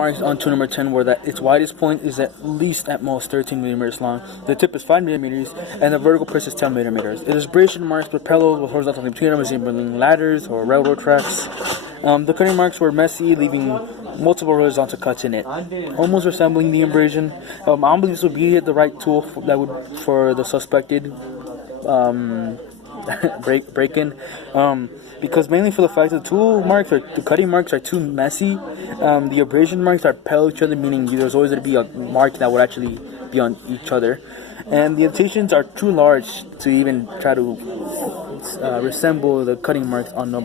marks on tool number 10 were that its widest point is at least at most 13 millimeters long, the tip is 5 millimeters, and the vertical press is 10 millimeters. It is abrasion marks propelled with horizontal between them, resembling ladders or railroad tracks. The cutting marks were messy, leaving multiple horizontal cuts in it, almost resembling the abrasion. I don't believe this would be the right tool for the suspected break-in, because mainly for the fact that the cutting marks are too messy. The abrasion marks are parallel to each other, meaning there's always going to be a mark that would actually be on each other, and the indentations are too large to even try to resemble the cutting marks on the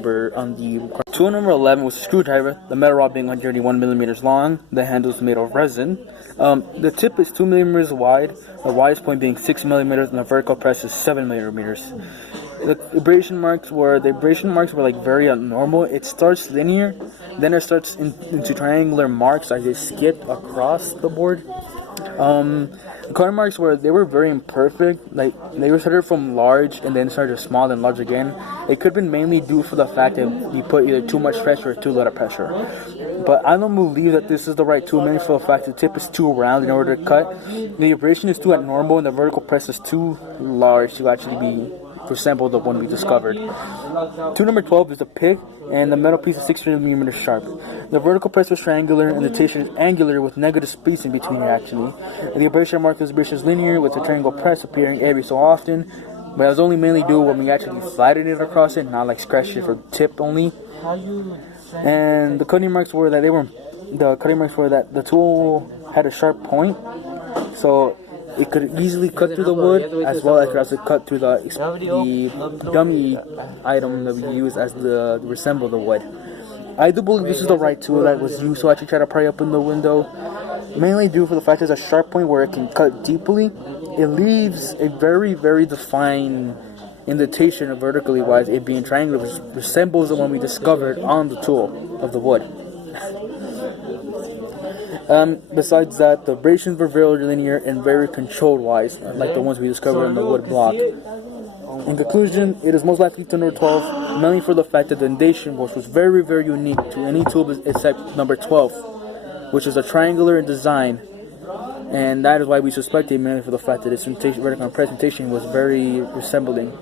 tool number 11 was a screwdriver, the metal rod being 131 millimeters long. The handle is made of resin. The tip is 2 millimeters wide, the widest point being 6 millimeters, and the vertical press is 7 millimeters. The abrasion marks were like very abnormal. It starts linear, then it starts into triangular marks as they skip across the board. The cutting marks were very imperfect. Like they were started from large and then started small and large again. It could have been mainly due for the fact that you put either too much pressure or too little pressure. But I don't believe that this is the right tool, mainly for the fact that the tip is too round in order to cut. The abrasion is too abnormal and the vertical press is too large to actually be resemble the one we discovered. Tool number 12 is the pick, and the metal piece is 6 millimeters sharp. The vertical press was triangular, and the indentation is angular with negative spacing between it actually. And the abrasion mark is linear with the triangle press appearing every so often, but it was only mainly due when we actually slided it across it, not like scratched it for tip only. And the cutting marks were that the tool had a sharp point, so it could easily cut through the wood, as well as it could also cut through the dummy item that we use as the resemble the wood. I do believe this is the right tool that was used to actually try to pry open the window, mainly due for the fact there's a sharp point where it can cut deeply. It leaves a very, very defined indentation vertically wise, it being triangular, which resembles the one we discovered on the tool of the wood. Besides that, the abrasions were very linear and very controlled wise, like the ones we discovered on the wood block. In conclusion, it is most likely to number 12, mainly for the fact that the indentation was very, very unique to any tool except number 12, which is a triangular in design, and that is why we suspect it, mainly for the fact that its vertical presentation was very resembling.